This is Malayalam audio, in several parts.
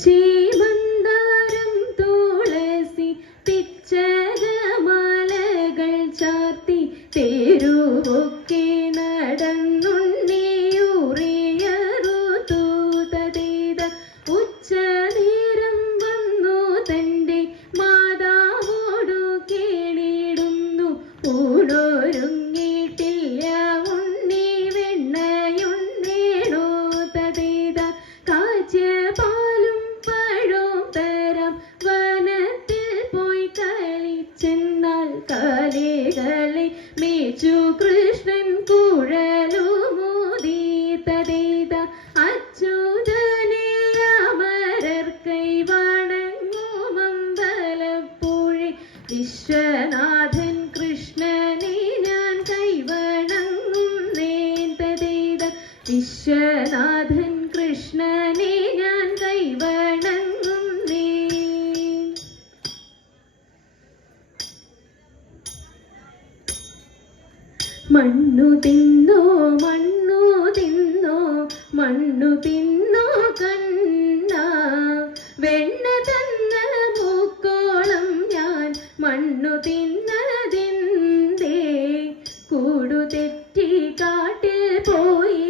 ചീമന്താരം തുളസി പിച്ചകമാലകൾ ചാർത്തി തേരുവൊക്കെ നടന്നുണ്ണിയൂറിയറു തൂതതീത ഉച്ചനേരം വന്നു തന്റെ മാതാവോടു കേണിടുന്നു ഊടൊരുങ്ങിയിട്ടില്ല വിശ്വനാഥൻ കൃഷ്ണനെ ഞാൻ കൈവണങ്ങുന്നേ മണ്ണു തിന്നോ മണ്ണു തിന്നോ മണ്ണു തിന്നോ കണ്ണ. വെണ്ണ തന്ന പൂക്കോളം ഞാൻ മണ്ണു തിന്നതിന്തേ കൂടു തെറ്റി കാട്ടിൽ പോയി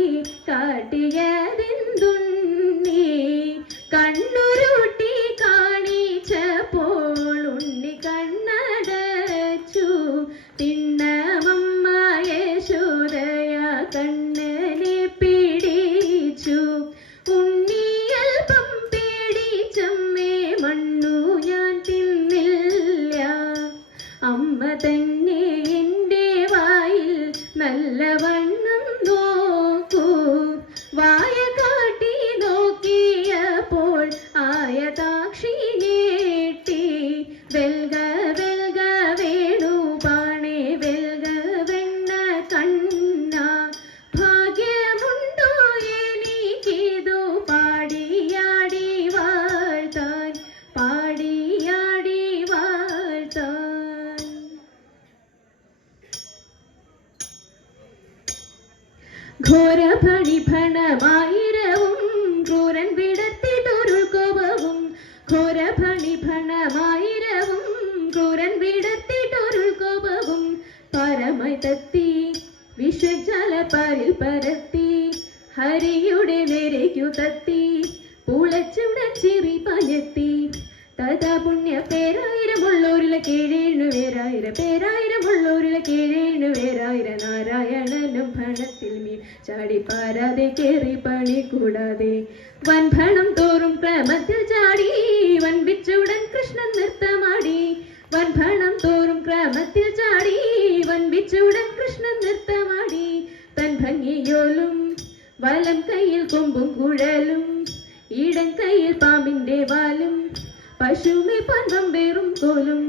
കാട്ടിയതെന്തുണ്ണി? ഘോരഫണിഫണമായിരവും ക്രൂരൻ വിടത്തിട്ടൊരു കോപവും. ഘോരഫണിഫണമായിരവും ക്രൂരൻ വിടത്തിട്ടൊരു കോപവും. പരമായി തത്തി വിഷജലപ്പാരിൽ പരത്തി ഹരിയുടെ നേരേക്കു തത്തി പുളച്ചുടച്ചിറി പഞ്ഞെത്തി. തഥാ പുണ്യ കീഴേണു പേരായിരം പേരായിരമുള്ളൂരില ചാടി പാരാതെ കേറി പണി കൂടാതെ. വൻഭണം തോറും ക്രമത്തിൽ ചാടി വൻപിച്ചുടൻ കൃഷ്ണൻ നൃത്തമാടി. വൻഭണം തോറും ക്രമത്തിൽ ചാടി വൻപിച്ചുടൻ കൃഷ്ണൻ നൃത്തമാടി. തൻ ഭംഗിയോലും വലം കയ്യിൽ കൊമ്പും കുഴലും ഇടം കയ്യിൽ പാമ്പിന്റെ വാലും പശുമി പൻപം വേറും കോലും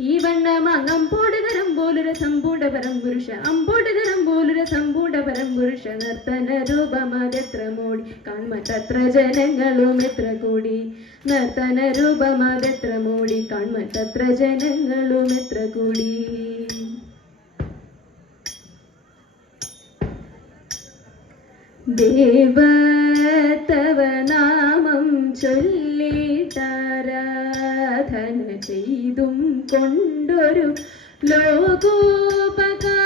ഈ വണ്ണമാങ്ങം പോടുകരം സമ്പൂടപരം പുരുഷ അമ്പോടുകരം പോലുര സമ്പൂടപരം പുരുഷ നർത്തന രൂപമാതെത്ര മോടി കാൺമറ്റത്ര ജനങ്ങളും എത്ര കൂടി? നർത്തന രൂപമാതെത്ര മോടി കാൺമറ്റത്ര ജനങ്ങളും എത്ര കൂടി? ദേവത്തവനാമം ചൊല്ലിട്ടാരാധന ചെയ്തും കൊണ്ടൊരു लोकोपकार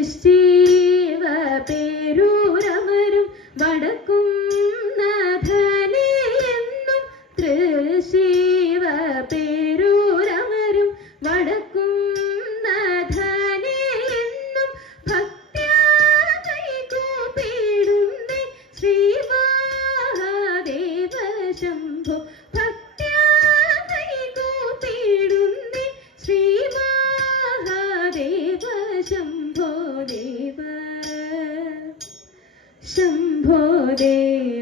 നിശ്ചീവ പേരൂരമരും വടക്കും നാഥനെ എന്നും തൃശീവ പേരൂരമരും വടക്കും ശംഭോ ദേവ ശംഭോ ദേവ